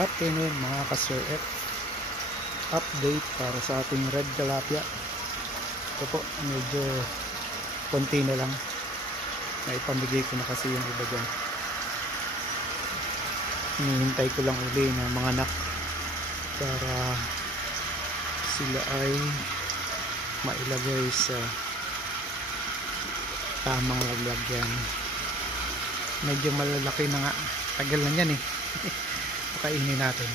afternoon mga ka-Sir F. Update para sa ating red tilapia. Ito po, medyo konti na lang. Naipamigay ko na kasi yung iba dyan. Hinihintay ko lang uli ng mga anak para sila ay mailagay sa tamang lagyan. Medyo malalaki na nga. Tagal na yan eh. Pakainin natin.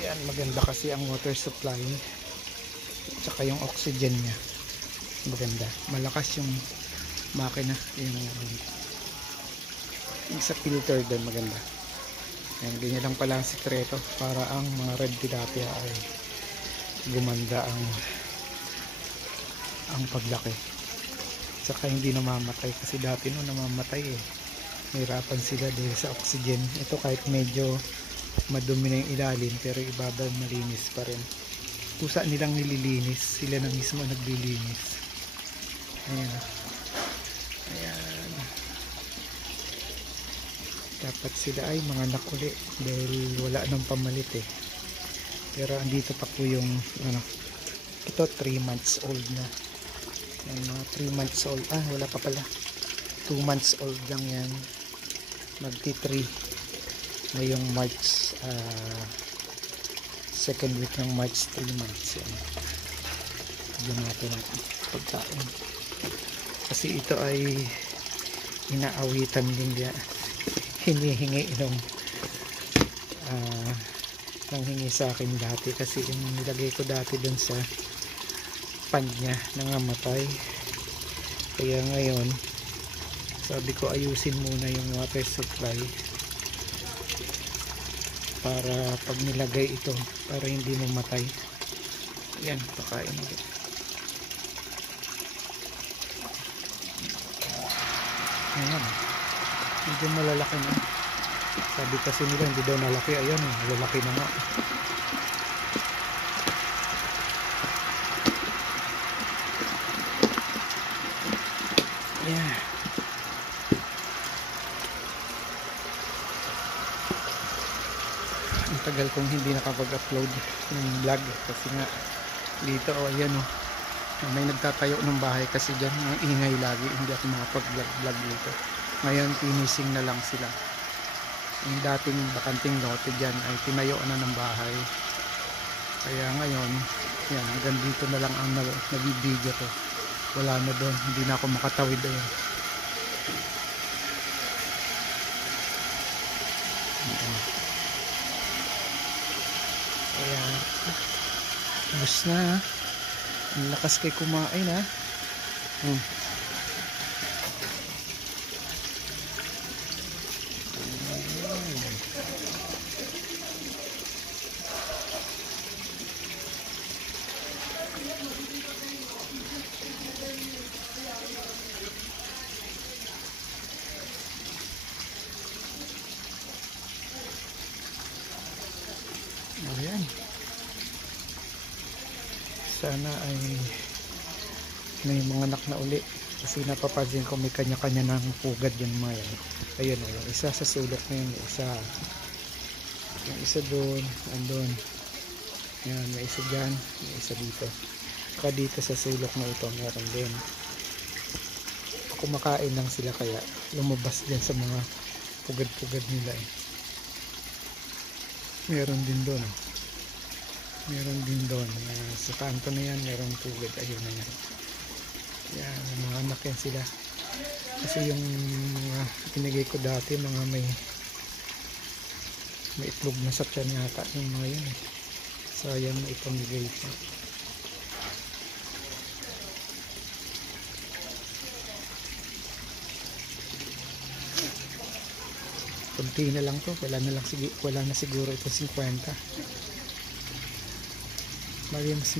Yan, maganda kasi ang water supply tsaka yung oxygen nya maganda, malakas yung makina, yung sa filter din maganda. Yan, ganyan lang pala ang sikreto para ang mga red tilapia ay gumanda ang paglaki, tsaka hindi namamatay kasi dati no namamatay eh, nahirapan sila dahil sa oxygen. Ito kahit medyo madumi na yung ilalim pero ibabaw malinis pa rin. Kusa nilang nililinis, sila na mismo naglilinis. Ayan. Ayan. Dapat sila ay mga anak uli dahil wala nang pamalit eh. Pero andito pa po yung ano, ito 3 months old na. Ayan, mga 3 months old. Ah, wala pa pala. 2 months old lang yan. Magti 3 ngayong March, second week ng March, 3 months yan. Bigyan natin ang pagkain kasi ito ay inaawitan din niya, hinihingi nung nanghingi sa akin dati kasi yung nilagay ko dati dun sa pan niya nangamatay, kaya ngayon sabi ko ayusin muna yung water supply para pag nilagay ito para hindi mamatay. Yan, pakain ulit. Ayan, medyo malalaki na. Sabi kasi nila hindi daw nalaki. Ayan, malalaki na nga. Ayan. Ang tagal kong hindi nakapag-upload ng vlog kasi nga dito, ayan o, may nagtatayo ng bahay kasi dyan, ang ingay lagi, hindi ako makapag-vlog dito. Ngayon finishing na lang sila. Yung dating bakanting lote dyan ay tinayo na ng bahay, kaya ngayon yan, hanggang dito na lang ang nabibidyo to, wala na doon, hindi na ako makatawid doon. Kaya bus na, ang lakas kay kumain ha. Ayan, sana ay may mga anak na uli kasi napapansin ko may kanya-kanya ng pugad yung mga yan. Ayun, yung isa sa sulok na yun, yung isa doon, andun, yan, may isa dyan, may isa dito, saka dito sa sulok na ito meron din. Kumakain lang sila kaya lumabas din sa mga pugad-pugad nila eh. Meron din doon, meron din doon sa kanto na yan, merong pugad. Ayun na yan, yan, mga anak yan sila kasi yung pinigay ko dati mga may itlog na sa tiyan yata yung mga yun eh, sayang na ipamigay ko. Kunti na lang to, wala na siguro ito 50. Bali mas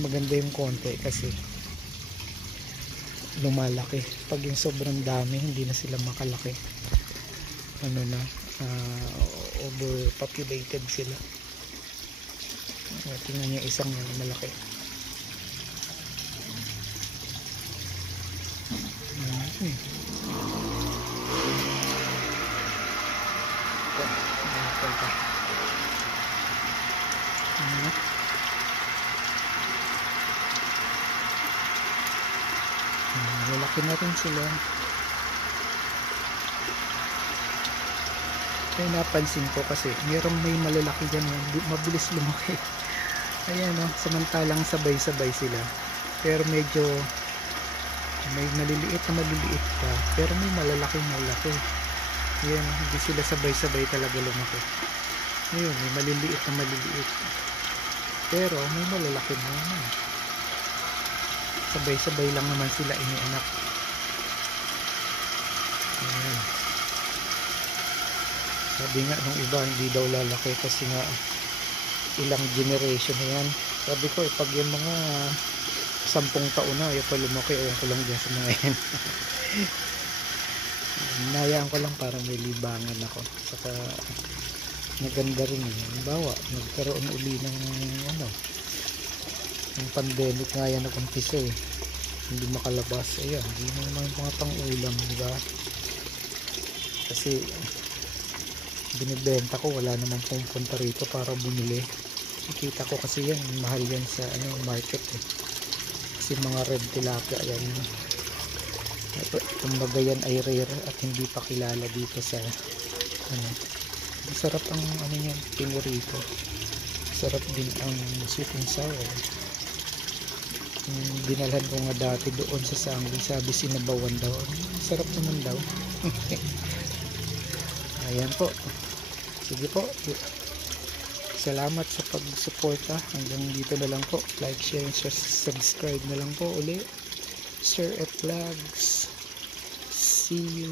maganda yung konti kasi lumalaki. Pag yung sobrang dami, hindi na sila makalaki. Ano na, overpopulated sila. Tingnan nyo isang malaki. Lalaki na rin sila. Kaya napansin ko kasi mayroong may malalaki dyan, mabilis lumaki. Ayan o, samantalang sabay-sabay sila. Pero medyo may maliliit na maliliit pa. Pero may malaki. Ayan, hindi sila sabay-sabay talaga lumaki. Ayun, may maliliit na maliliit. Pero may malalaki na naman. Sabay-sabay lang naman sila inianak. Ayan. Sabi nga nung iba hindi daw lalaki kasi nga ilang generation na yan. Sabi ko pag yung mga 10 taon na yung pa lumaki, ayan ko lang dyan sa mga yan. Hinayaan ko lang para may libangan ako. Saka maganda rin halimbawa nagkaroon uli ng ng pandemic nga yan nag-umpisa hindi makalabas, ayan, hindi naman mga pang-ulam, diba? Kasi binibenta ko, wala naman pumunta rito para bumili. Nakita ko kasi yan, mahal yan sa market kasi mga red tilapia yan, kumbaga yan ay rare at hindi pa kilala dito sa masarap ang yan, pinirito. Sarap din ang sweet and sour. Dinalhan ko nga dati doon sa Sangli, sabi sinabawan daw, sarap naman daw. Ayan po, sige po, salamat sa pagsuporta. Hanggang dito na lang po. Like, share, and subscribe na lang po uli. Sir F Vlogs, see you.